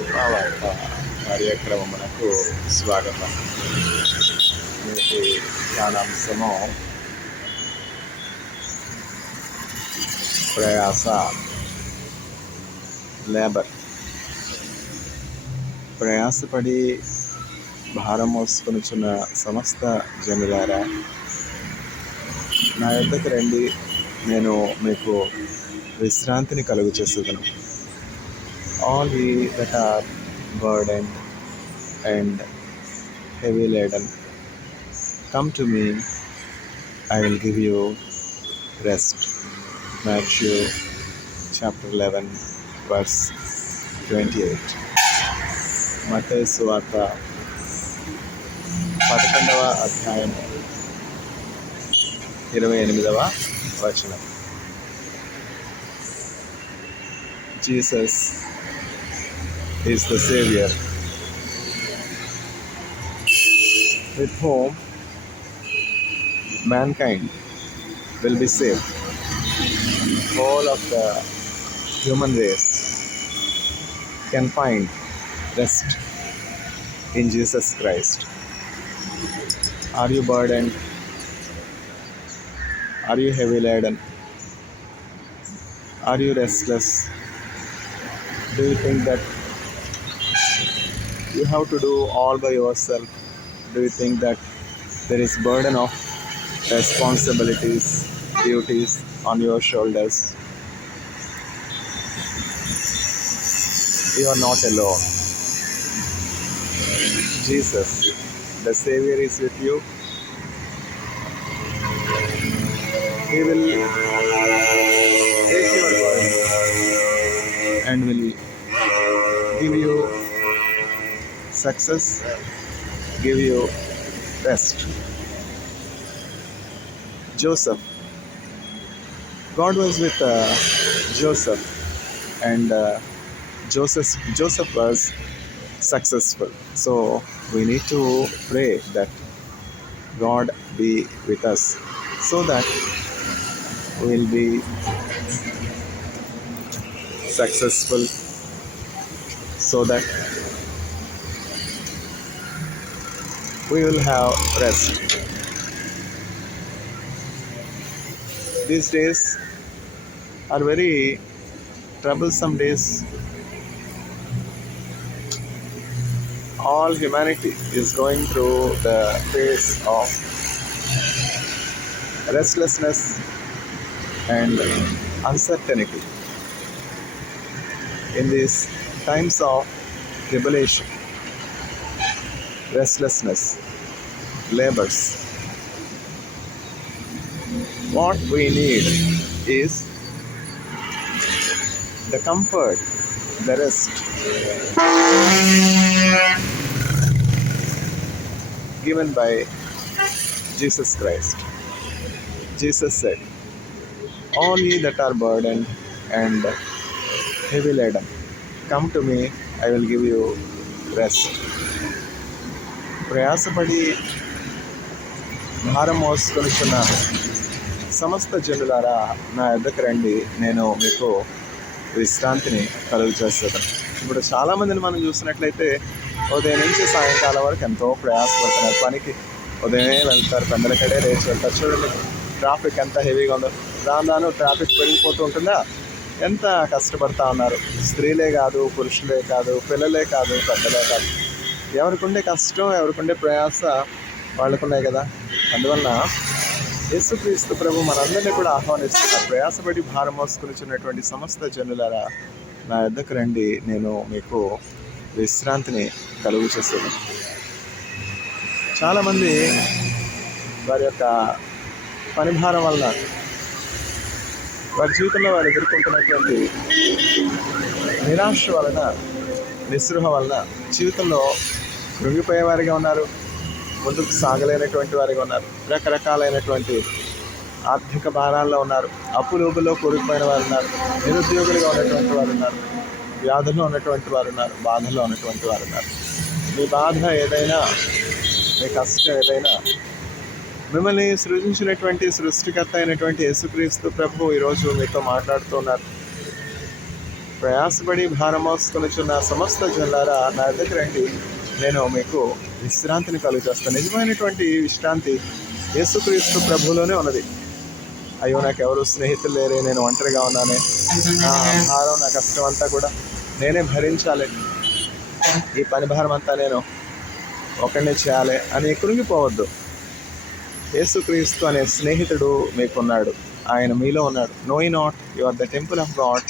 శుభవార్త కార్యక్రమమునకు స్వాగతం. నేటి ధ్యానాంశము ప్రయాస, లేబర్. ప్రయాసపడి భారం మోసుకొనుచున్న సమస్త జనులారా, నా యొద్దకు రండి, నేను మీకు విశ్రాంతిని కలుగు చేసేదను. All ye that are burdened and heavy laden, come to me, I will give you rest. Matthew chapter 11 verse 28. మత్తయి సువార్త 11వ అధ్యాయం 28వ వచనం. Jesus is the Savior with whom mankind will be saved. All of the human race can find rest in Jesus Christ. Are you burdened? Are you heavy laden? Are you restless? Do you think that you have to do all by yourself? Do you think that there is burden of responsibilities, duties on your shoulders? You are not alone. Jesus, the Savior, is with you. He will take your burden and will give you success, give you rest. Joseph. God was with Joseph, and Joseph was successful. So we need to pray that God be with us, so that we will be successful, so that we will have rest. These days are very troublesome days. All humanity is going through the phase of restlessness and uncertainty. In these times of tribulation, restlessness, labors, what we need is the comfort, the rest given by Jesus Christ. Jesus said, all ye that are burdened and heavy laden, come to me, I will give you rest. ప్రయాసపడి భారం మోసుకొనుచున్న సమస్త జనులారా, నా యొద్దకు రండి, నేను మీకు విశ్రాంతిని కలుగు చేస్తాను. ఇప్పుడు చాలామందిని మనం చూసినట్లయితే ఉదయం నుంచి సాయంకాలం వరకు ఎంతో ప్రయాసపడుతున్నారు. పనికి ఉదయమే వెళ్తారు, పెందలకడే లేచి వెళ్తారు. చూడండి ట్రాఫిక్ ఎంత హెవీగా ఉందో. రాను ట్రాఫిక్ పెరిగిపోతూ ఉంటుందా, ఎంత కష్టపడతా ఉన్నారు. స్త్రీలే కాదు, పురుషులే కాదు, పిల్లలే కాదు, పెద్దలే కాదు. ఎవరికి ఉండే కష్టం, ఎవరికి ఉండే ప్రయాస వాళ్ళకున్నాయి కదా. అందువలన యేసుక్రీస్తు ప్రభు మనందరినీ కూడా ఆహ్వానిస్తున్నారు. ప్రయాసపడి భారం మోసుకొనిచున్నటువంటి సమస్త జనులారా, నా యొద్దకు రండి, నేను మీకు విశ్రాంతిని కలుగు చేసేది. చాలామంది వారి యొక్క పని భారం వలన, వారి జీవితంలో వారు ఎదుర్కొంటున్నటువంటి నిరాశ వలన, నిస్పృహ వలన జీవితంలో కృంగిపోయేవారిగా ఉన్నారు. ముందుకు సాగలేనటువంటి వారిగా ఉన్నారు. రకరకాలైనటువంటి ఆర్థిక భారాల్లో ఉన్నారు. అప్పులోబులో కూరుకుపోయిన వారు ఉన్నారు. నిరుద్యోగులుగా ఉన్నటువంటి వారు ఉన్నారు. వ్యాధుల్లో ఉన్నటువంటి వారు ఉన్నారు. బాధల్లో ఉన్నటువంటి వారు ఉన్నారు. మీ బాధ ఏదైనా, మీ కష్టం ఏదైనా, మిమ్మల్ని సృజించినటువంటి సృష్టికర్త అయినటువంటి యేసుక్రీస్తు ప్రభు ఈరోజు మీతో మాట్లాడుతున్నారు. ప్రయాసపడి భారం మోసుకొనుచున్న సమస్త జనులారా నా దగ్గర రండి, నేను మీకు విశ్రాంతిని కలుగజేస్తాను. నిజమైనటువంటి విశ్రాంతి యేసుక్రీస్తు ప్రభువులోనే ఉన్నది. అయ్యో నాకు ఎవరు స్నేహితులు లేరే, నేను ఒంటరిగా ఉన్నానే, నా భారం నా కష్టం అంతా కూడా నేనే భరించాలి, ఈ పని భారం అంతా నేను ఒకరినే చేయాలి అని కృంగిపోవద్దు. యేసుక్రీస్తు అనే స్నేహితుడు మీకున్నాడు, ఆయన మీలో ఉన్నాడు. Know you not you are the temple of God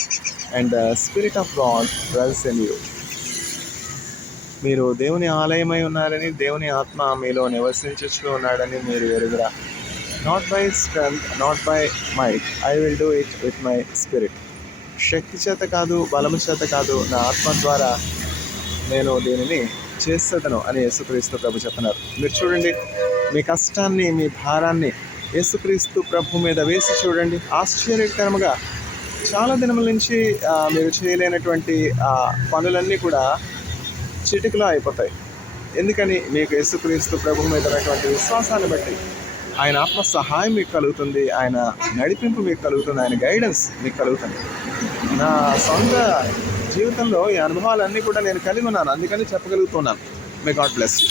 and the spirit of God dwells in you. మీరు దేవుని ఆలయమై ఉన్నారని, దేవుని ఆత్మ మీలో నివసించుచూ ఉన్నాడని మీరు ఎరుగురా. Not by strength, not by might, I will do it with my spirit. శక్తి చేత కాదు, బలము చేత కాదు, నా ఆత్మ ద్వారా నేను దీనిని చేసేదను అని యేసుక్రీస్తు ప్రభు చెప్తున్నారు. మీరు చూడండి, మీ కష్టాన్ని, మీ భారాన్ని యేసుక్రీస్తు ప్రభు మీద వేసి చూడండి. ఆశ్చర్యకరముగా చాలా దినముల నుంచి మీరు చేయలేనటువంటి పనులన్నీ కూడా చిటికలో అయిపోతాయి. ఎందుకని? మీకు యేసుక్రీస్తు ప్రభు మీద ఉన్నటువంటి విశ్వాసాన్ని బట్టి. ఆయన ఆత్మ సహాయం మీకు కలుగుతుంది, ఆయన నడిపింపు మీకు కలుగుతుంది, ఆయన గైడెన్స్ మీకు కలుగుతుంది. నా సొంత జీవితంలో ఈ అనుభవాలన్నీ కూడా నేను కలిగి ఉన్నాను, అందుకని చెప్పగలుగుతున్నాను. May God bless you.